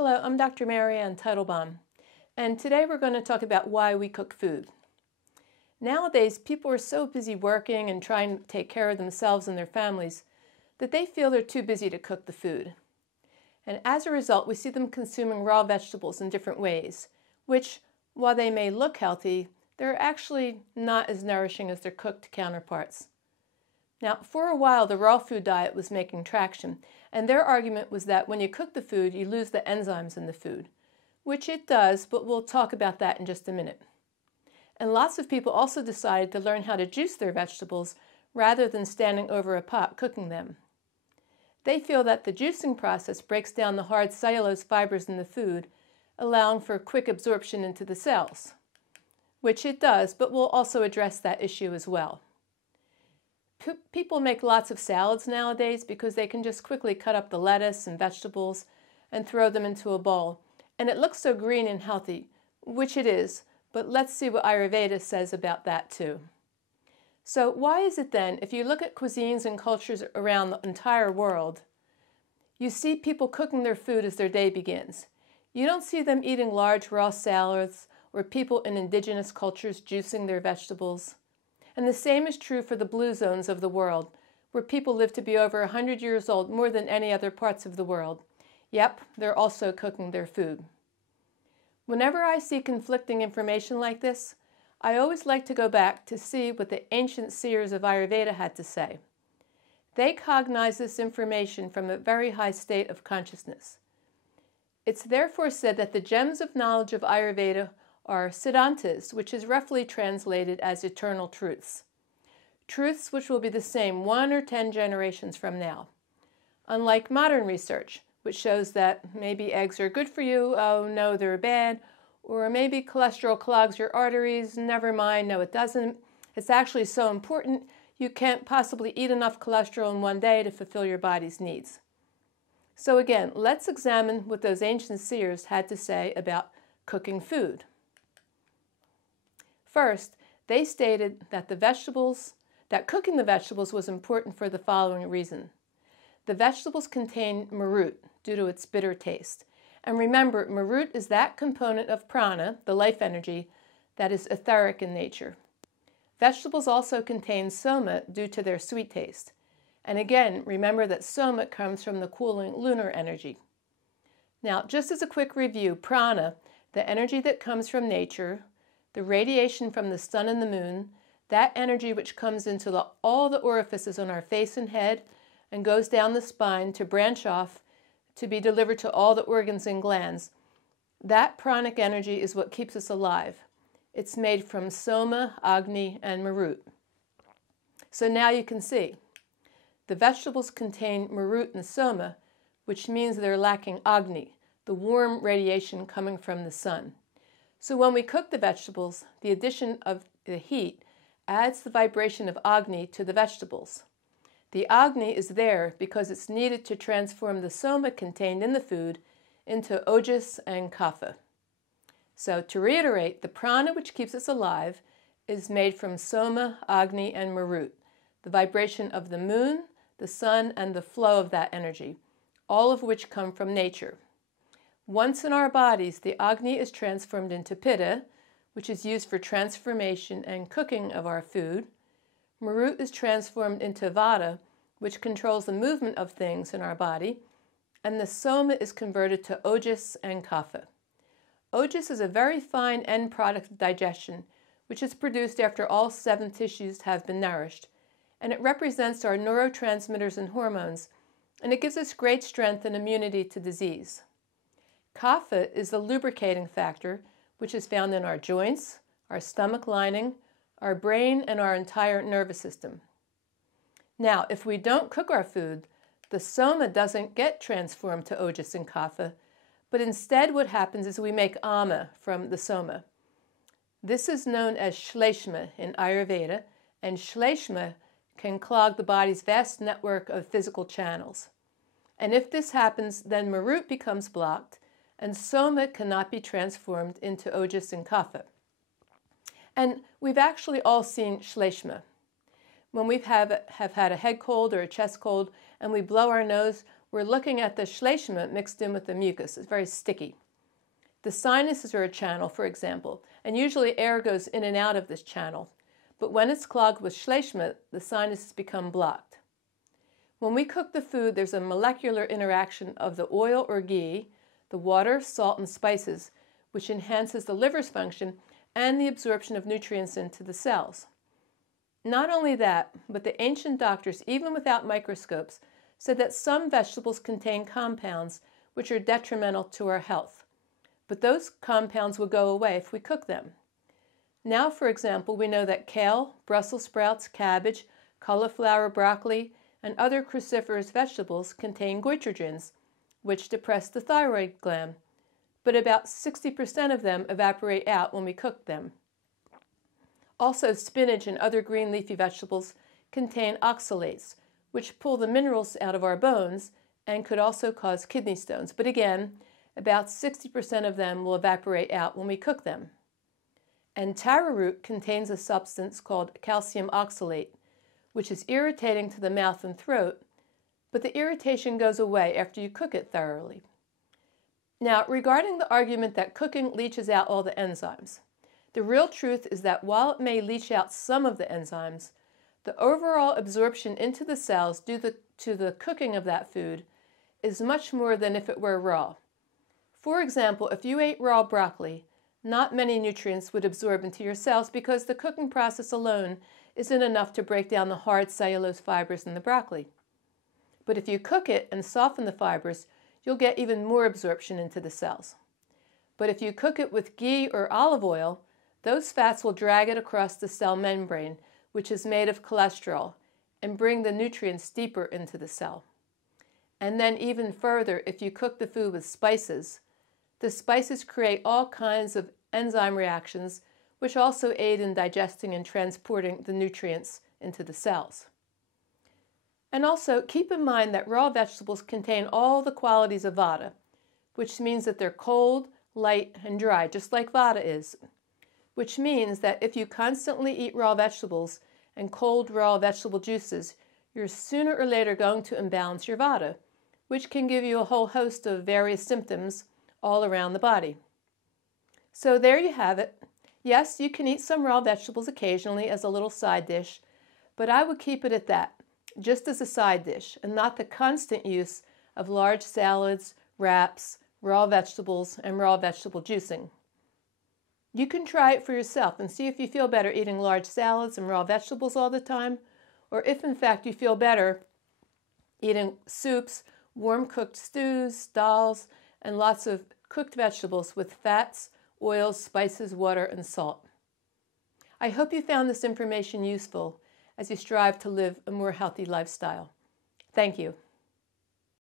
Hello, I'm Dr. Marianne Teitelbaum, and today we're going to talk about why we cook food. Nowadays, people are so busy working and trying to take care of themselves and their families that they feel they're too busy to cook the food. And as a result, we see them consuming raw vegetables in different ways, which, while they may look healthy, they're actually not as nourishing as their cooked counterparts. Now, for a while, the raw food diet was making traction, and their argument was that when you cook the food, you lose the enzymes in the food, which it does, but we'll talk about that in just a minute. And lots of people also decided to learn how to juice their vegetables rather than standing over a pot cooking them. They feel that the juicing process breaks down the hard cellulose fibers in the food, allowing for quick absorption into the cells, which it does, but we'll also address that issue as well. People make lots of salads nowadays because they can just quickly cut up the lettuce and vegetables and throw them into a bowl. And it looks so green and healthy, which it is, but let's see what Ayurveda says about that too. So why is it then, if you look at cuisines and cultures around the entire world, you see people cooking their food as their day begins? You don't see them eating large raw salads or people in indigenous cultures juicing their vegetables. And the same is true for the blue zones of the world, where people live to be over 100 years old more than any other parts of the world. Yep, they're also cooking their food. Whenever I see conflicting information like this, I always like to go back to see what the ancient seers of Ayurveda had to say. They cognized this information from a very high state of consciousness. It's therefore said that the gems of knowledge of Ayurveda are siddhantas, which is roughly translated as eternal truths. Truths which will be the same 1 or 10 generations from now. Unlike modern research, which shows that maybe eggs are good for you, oh no, they're bad, or maybe cholesterol clogs your arteries, never mind, no it doesn't. It's actually so important you can't possibly eat enough cholesterol in one day to fulfill your body's needs. So again, let's examine what those ancient seers had to say about cooking food. First, they stated that cooking the vegetables was important for the following reason. The vegetables contain marut due to its bitter taste. And remember, marut is that component of prana, the life energy, that is etheric in nature. Vegetables also contain soma due to their sweet taste. And again, remember that soma comes from the cooling lunar energy. Now, just as a quick review, prana, the energy that comes from nature, the radiation from the sun and the moon, that energy which comes into all the orifices on our face and head and goes down the spine to branch off to be delivered to all the organs and glands, that pranic energy is what keeps us alive. It's made from soma, agni, and marut. So now you can see. The vegetables contain marut and soma, which means they're lacking agni, the warm radiation coming from the sun. So when we cook the vegetables, the addition of the heat adds the vibration of agni to the vegetables. The agni is there because it's needed to transform the soma contained in the food into ojas and kapha. So to reiterate, the prana which keeps us alive is made from soma, agni, and marut, the vibration of the moon, the sun, and the flow of that energy, all of which come from nature. Once in our bodies, the agni is transformed into pitta, which is used for transformation and cooking of our food. Marut is transformed into vata, which controls the movement of things in our body. And the soma is converted to ojas and kapha. Ojas is a very fine end product of digestion, which is produced after all 7 tissues have been nourished. And it represents our neurotransmitters and hormones, and it gives us great strength and immunity to disease. Kapha is the lubricating factor, which is found in our joints, our stomach lining, our brain, and our entire nervous system. Now, if we don't cook our food, the soma doesn't get transformed to ojas and kapha, but instead what happens is we make ama from the soma. This is known as shleshma in Ayurveda, and shleshma can clog the body's vast network of physical channels. And if this happens, then marut becomes blocked, and soma cannot be transformed into ojas and kapha. And we've actually all seen shleshma. When we have had a head cold or a chest cold and we blow our nose, we're looking at the shleshma mixed in with the mucus. It's very sticky. The sinuses are a channel, for example, and usually air goes in and out of this channel. But when it's clogged with shleshma, the sinuses become blocked. When we cook the food, there's a molecular interaction of the oil or ghee, the water, salt, and spices, which enhances the liver's function and the absorption of nutrients into the cells. Not only that, but the ancient doctors, even without microscopes, said that some vegetables contain compounds which are detrimental to our health. But those compounds will go away if we cook them. Now, for example, we know that kale, Brussels sprouts, cabbage, cauliflower, broccoli, and other cruciferous vegetables contain goitrogens, which depress the thyroid gland, but about 60% of them evaporate out when we cook them. Also, spinach and other green leafy vegetables contain oxalates, which pull the minerals out of our bones and could also cause kidney stones. But again, about 60% of them will evaporate out when we cook them. And taro root contains a substance called calcium oxalate, which is irritating to the mouth and throat, but the irritation goes away after you cook it thoroughly. Now, regarding the argument that cooking leaches out all the enzymes, the real truth is that while it may leach out some of the enzymes, the overall absorption into the cells due to the cooking of that food is much more than if it were raw. For example, if you ate raw broccoli, not many nutrients would absorb into your cells because the cooking process alone isn't enough to break down the hard cellulose fibers in the broccoli. But if you cook it and soften the fibers, you'll get even more absorption into the cells. But if you cook it with ghee or olive oil, those fats will drag it across the cell membrane, which is made of cholesterol, and bring the nutrients deeper into the cell. And then even further, if you cook the food with spices, the spices create all kinds of enzyme reactions, which also aid in digesting and transporting the nutrients into the cells. And also, keep in mind that raw vegetables contain all the qualities of vata, which means that they're cold, light, and dry, just like vata is. Which means that if you constantly eat raw vegetables and cold raw vegetable juices, you're sooner or later going to imbalance your vata, which can give you a whole host of various symptoms all around the body. So there you have it. Yes, you can eat some raw vegetables occasionally as a little side dish, but I would keep it at that, just as a side dish, and not the constant use of large salads, wraps, raw vegetables, and raw vegetable juicing. You can try it for yourself and see if you feel better eating large salads and raw vegetables all the time, or if in fact you feel better eating soups, warm cooked stews, dals, and lots of cooked vegetables with fats, oils, spices, water, and salt. I hope you found this information useful as you strive to live a more healthy lifestyle. Thank you.